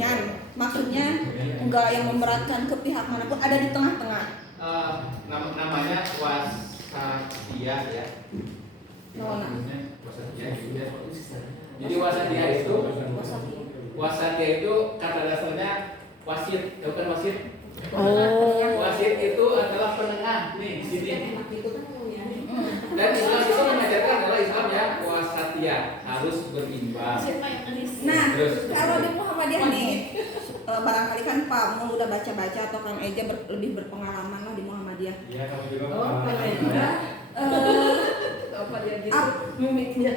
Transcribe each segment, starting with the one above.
ringan, maksudnya enggak yang memberatkan ke pihak manapun, ada di tengah-tengah. Namanya wasatia ya. Jadi wasatia itu kata dasarnya wasit, bukan wasit. Wasit itu adalah penengah nih di sini. Dan Islam itu mengajarkan adalah Islam ya wasatia, harus berimbang. Nah, kalau di Muhammadiyah nih, barangkali kan Pak Mul udah baca-baca atau Kang Eja lebih berpengalaman lah di Muhammadiyah. Iya, kamu juga. Apa dia gitu mimiknya.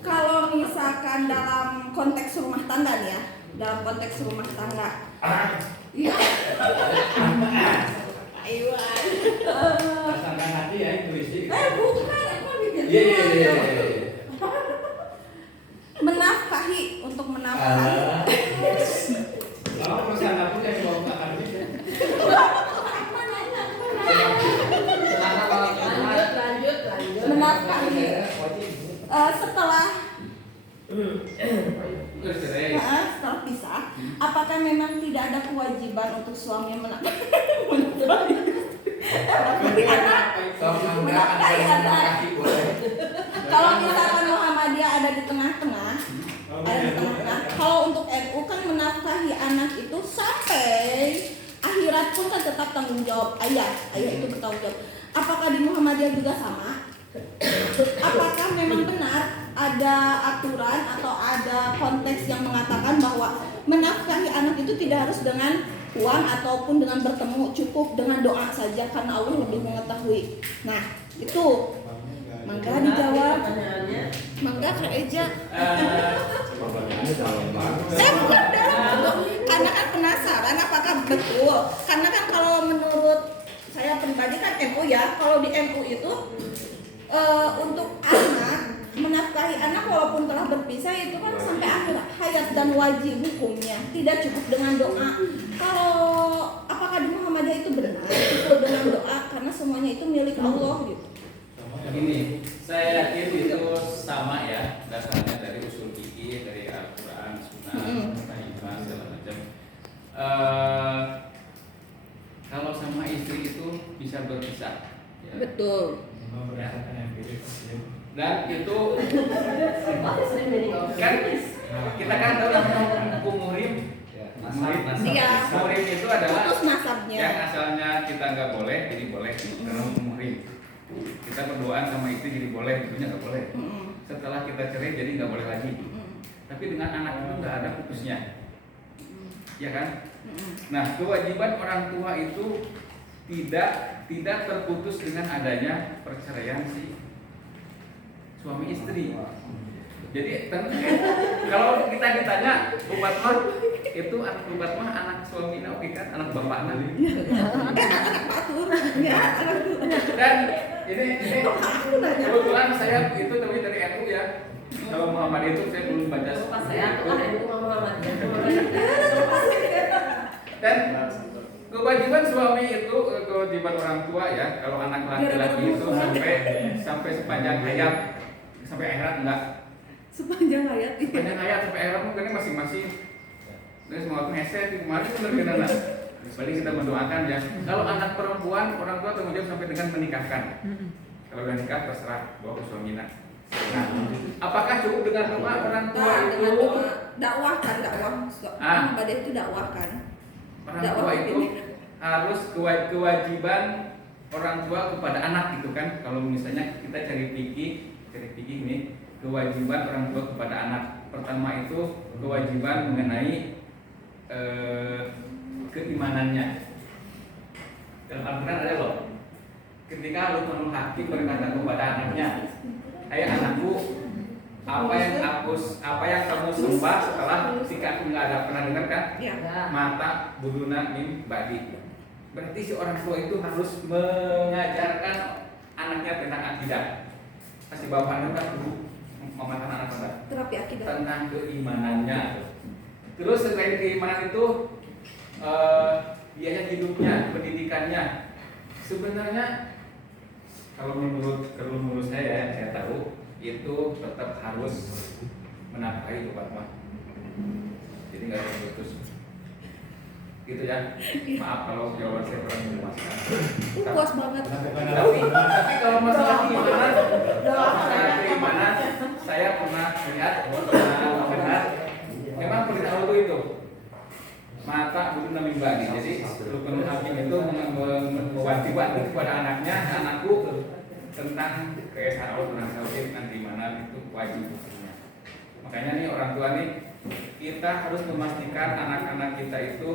Kalau misalkan dalam konteks rumah tangga nih ya, dalam konteks rumah tangga. Iya. Iwan. Rasakan hati ya intuisi. Bukan, apa gitu. Iya. Menafkahi, untuk menafkahi. Kalau perusahaan aku yang bawa ke kami. Lanjut. Menafkahi. Setelah pisah, apakah memang tidak ada kewajiban untuk suami menafkahi anak? Kalau misalkan Muhammadiyah ada di tengah-tengah, kalau untuk NU kan menafkahi anak itu sampai akhirat pun kan tetap tanggung jawab ayah itu bertanggung jawab. Apakah di Muhammadiyah juga sama? Apakah memang benar ada aturan atau ada konteks yang mengatakan bahwa menafkahi anak itu tidak harus dengan uang ataupun dengan bertemu, cukup dengan doa saja karena Allah lebih mengetahui. Nah, itu mangga dijawab. Mangga Kak Eja. Saya bukan dalam karena kan penasaran apakah betul. Karena kan kalau menurut saya pribadi kan NU ya, kalau di NU itu untuk anak, menafkahi anak walaupun telah berpisah itu kan sampai akhir hayat dan wajib hukumnya, tidak cukup dengan doa. Kalau apakah di Muhammadiyah itu benar cukup dengan doa karena semuanya itu milik Allah gitu. Begini, saya yakin itu sama ya dasarnya dari usul fikih, dari Al-Quran, Sunnah, Ijma segala macam. Kalau sama istri itu bisa berpisah. Ya. Betul. Berdasarkan empiris. Dan itu kan kita kan tahu hukum muhrim. Muhrim itu adalah putus nasabnya. Yang asalnya kita nggak boleh jadi boleh karena hukum muhrim. Kita berduaan sama istri jadi boleh, ibunya nggak boleh. Setelah kita cerai jadi nggak boleh lagi. Tapi dengan anak itu nggak ada putusnya, ya kan? Nah, kewajiban orang tua itu tidak terputus dengan adanya perceraian si suami istri. Jadi kalau kita ditanya Ubat mah itu Ubat mah anak suami oke kan, anak bapak nanti. Dan ini kebetulan saya itu tapi dari NU ya. Kalau Muhammad itu saya belum baca. Pas saya adalah NU Muhammad. Dan kewajiban suami itu kewajiban orang tua ya. Kalau anak laki-laki itu sampai sepanjang hayat, sampai akhirat enggak. Sepanjang hayat. Sepanjang hayat sampai akhirat mungkin masing-masing. Terus mau ngeset kemarin benar benar. Paling kita mendoakan ya. Kalau anak perempuan orang tua tanggung jawab sampai dengan menikahkan. Kalau udah nikah terserah bawa ke suaminya. Nah, apakah cukup dengan doa orang tua itu? Dakwah kan, dakwah. Ibadah itu dakwah kan. Orang tua itu harus kewajiban orang tua kepada anak gitu kan. Kalau misalnya kita cari fikih ini kewajiban orang tua kepada anak. Pertama itu kewajiban mengenai keimanannya. Dalam Al-Quran ada loh. Ketika Luqmanul Hakim berkata kepada anaknya, "Hai anakku, apa yang kamu sembah setelah jika aku nggak ada pernah dengar kan? Ya. Mata buduna min badi." Berarti si orang tua itu harus mengajarkan anaknya tentang akidah. Kasih bapaknya kan dulu mematakan anak anda Terapi akidah. tentang keimanannya. Terus selain keimanan itu biaya hidupnya, pendidikannya. Sebenarnya kalau menurut saya tahu itu tetap harus menafkahi Bapak mah. Jadi nggak terputus. gitu ya. Maaf kalau jawaban saya kurang memuaskan. Puas banget. Tapi kalau masalah gimana, saya pernah lihat, pernah dengar, memang perintah Allah itu mata bukan naming bani. Jadi rukun hakim itu mewajibkan kepada anaknya, anakku tentang keesaan Allah tentang tauhid nanti mana itu wajib. Makanya nih orang tua nih, kita harus memastikan anak-anak kita itu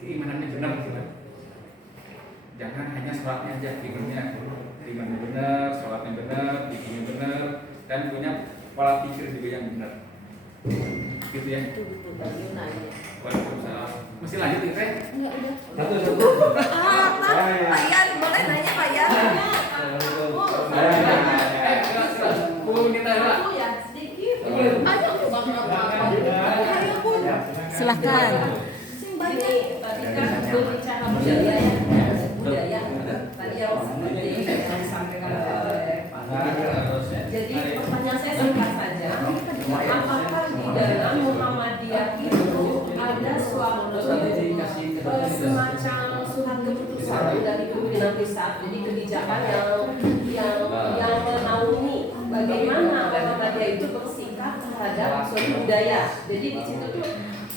keimanannya benar gitu. Jangan hanya sholatnya aja, imannya benar, sholatnya benar, bikinnya benar, dan punya pola pikir juga yang benar. Gitu ya. Waalaikumsalam. Masih lanjut ini teh? Enggak udah. Satu. Pak Yan, boleh nanya Pak Yan? Aku ya sedikit. Silahkan. Ini tadi kan berbicara budaya ya. Budaya. Tadi yang seperti yang disampaikan oleh Pak. Jadi pertanyaan saya singkat saja. Apakah di dalam Muhammadiyah itu ada suatu semacam surat keputusan dari pimpinan pusat, jadi kebijakan yang menaungi bagaimana Muhammadiyah itu bersikap terhadap suatu budaya. Jadi di situ tuh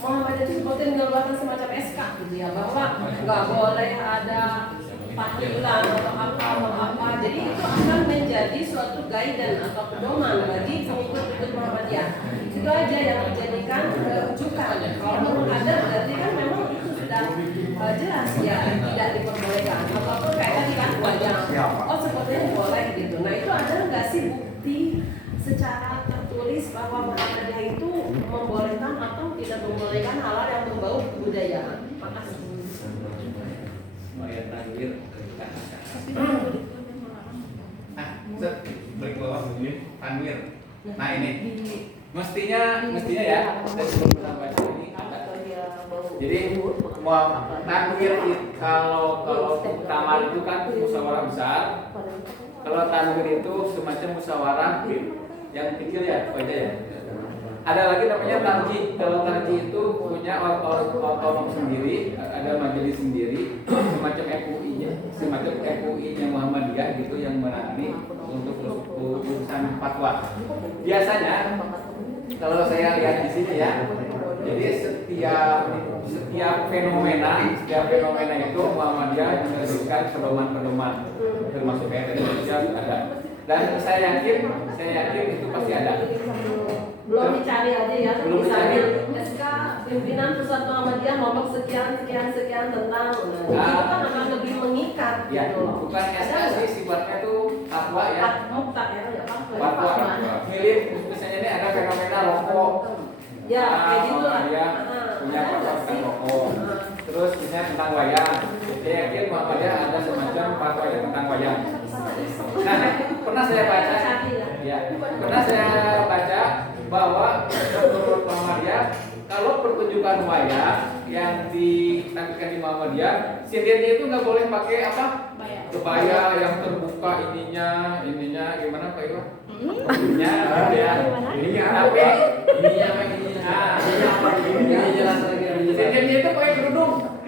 Muhammadiyah itu seperti mengeluarkan semacam SK gitu ya, bahwa nggak boleh ada tahlilan atau apa. Jadi itu akan menjadi suatu guidance atau pedoman bagi pengikut-pengikut Muhammadiyah. Itu aja yang menjadikan rujukan. Kalau memang ada, berarti kan memang itu sudah jelas ya tidak diperbolehkan. Apapun kayak tadi kan wajah, oh sepertinya boleh gitu. Nah itu ada nggak sih bukti secara tertulis bahwa Muhammadiyah itu membolehkan atau tidak membolehkan hal-hal yang berbau kebudayaan? Makasih. Balik bawah tanwir. Nah ini mestinya ya kita sebelum baca ini ada. Jadi tanwir kalau tamar itu kan musyawarah besar. Kalau tanwir itu semacam musyawarah yang kecil ya, aja ya. Ada lagi namanya tarji. Kalau tarji itu punya otonom sendiri, ada majelis sendiri, semacam FUI-nya, semacam FUI-nya Muhammadiyah gitu yang menangani untuk urusan fatwa. Biasanya kalau saya lihat di sini ya, jadi setiap fenomena itu Muhammadiyah memberikan pedoman-pedoman, termasuk kayak tadi ada. Dan saya yakin itu pasti ada. Belum dicari aja ya, misalnya SK pimpinan pusat Muhammadiyah nomor sekian tentang, nah itu kan akan lebih mengikat ya, gitu loh. bukan SK sih, sifatnya tuh fatwa ya. Muktak ya, Fatwa. Milik misalnya ini ada fenomena rokok. Ya, kayak gitu lah. Ya, punya fatwa tentang rokok. Terus misalnya tentang wayang. Saya yakin Muhammadiyah ada semacam fatwa tentang wayang. Nah, pernah saya baca bahwa menurut Muhammadiyah kalau pertunjukan wayang yang ditampilkan di Muhammadiyah, sindirnya itu nggak boleh pakai apa? Kebaya yang terbuka ininya gimana Pak Iwan? Ininya ya. Tapi ininya jelas lagi. Sindirnya itu pakai kerudung.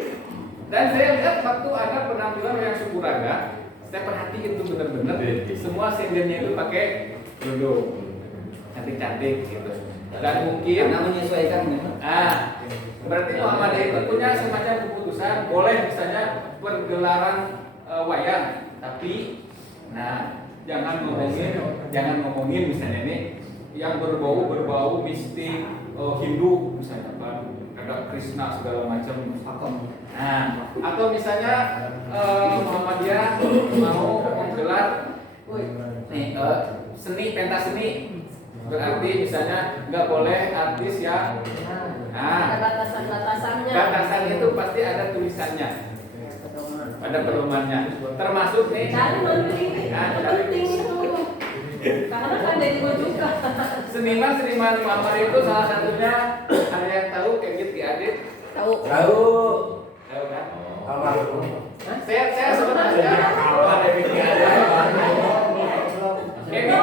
Dan saya lihat waktu ada penampilan yang Sukuraga, saya perhatiin itu benar-benar semua sindirnya itu pakai kerudung. Cantik-cantik gitu. Dan mungkin menyesuaikan. Berarti Muhammadiyah itu punya semacam keputusan boleh misalnya pergelaran wayang, tapi jangan ngomongin misalnya ini yang berbau mistik Hindu misalnya ada Krishna segala macam atau misalnya Muhammadiyah mau menggelar seni pentas seni, berarti misalnya nggak boleh artis yang ada batasan-batasannya. Batasan itu pasti ada tulisannya, ada pedomannya. Termasuk nih. Cari mandiri, penting itu. Karena kan dari gue juga. Seniman Muhammadiyah itu salah satunya ada yang tahu kayak gitu Adit? Tahu. Tahu kan? Saya sebenarnya ada kayak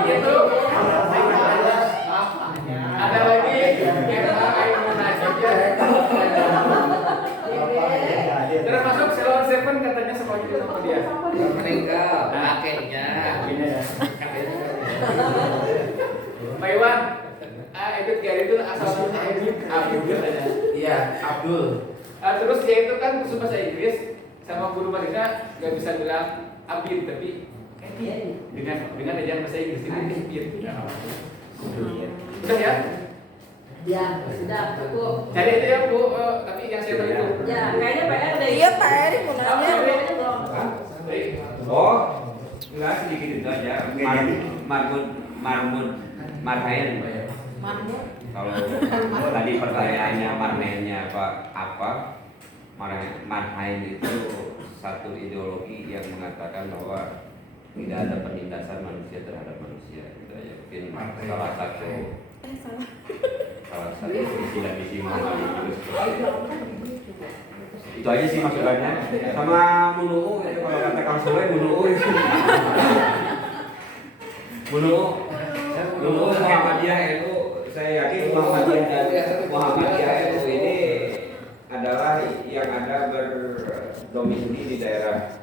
gitu. Ada lagi yang lain munajat ya. Abdul. Terus dia itu kan khusus bahasa Inggris sama guru bahasa nggak bisa bilang Abid, tapi dengan ajaran bahasa Inggris itu Abid. Udah ya? Ya, sudah cukup. Cari itu ya Bu, tapi yang saya tahu itu. Ya, kayaknya PR deh. Iya Pak Eri mau Kamu nanya. PR-nya belum? Baik. Oh, enggak sedikit itu aja. Marhain. Mahmud. Kalau tadi pertanyaannya marhainnya apa? Marhain itu satu ideologi yang mengatakan bahwa tidak ada penindasan manusia terhadap manusia. Gitu aja. Mungkin salah satu visi dan misi Muhammad itu aja sih masukannya. Sama Munuu itu kalau kata Kang Sule Munuu itu. Munuu Muhammadiyah itu saya yakin Muhammadiyah itu ini adalah yang ada berdomisili di daerah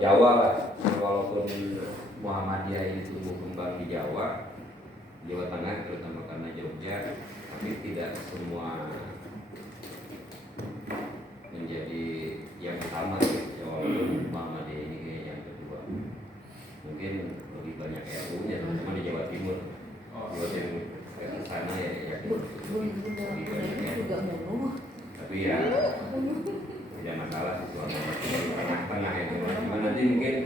Jawa lah. Walaupun Muhammadiyah itu berkembang di Jawa Tengah terutama karena Jogja, tapi tidak semua menjadi yang utama ya, walaupun Muhammadiyah ini kayak yang kedua. Mungkin lebih banyak RU-nya teman-teman di Jawa Timur. Jawa Timur ke sana ya lebih banyak RU. Tapi ya tidak masalah sih soal tengah-tengah itu. Cuma nanti mungkin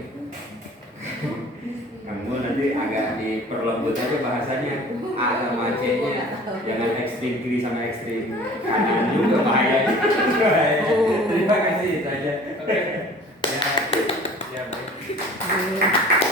kamu nanti agak diperlembut aja bahasanya A sama C-nya, jangan ekstrim kiri sama ekstrim kanan juga bahaya. Terima kasih itu aja. Oke. Ya, baik.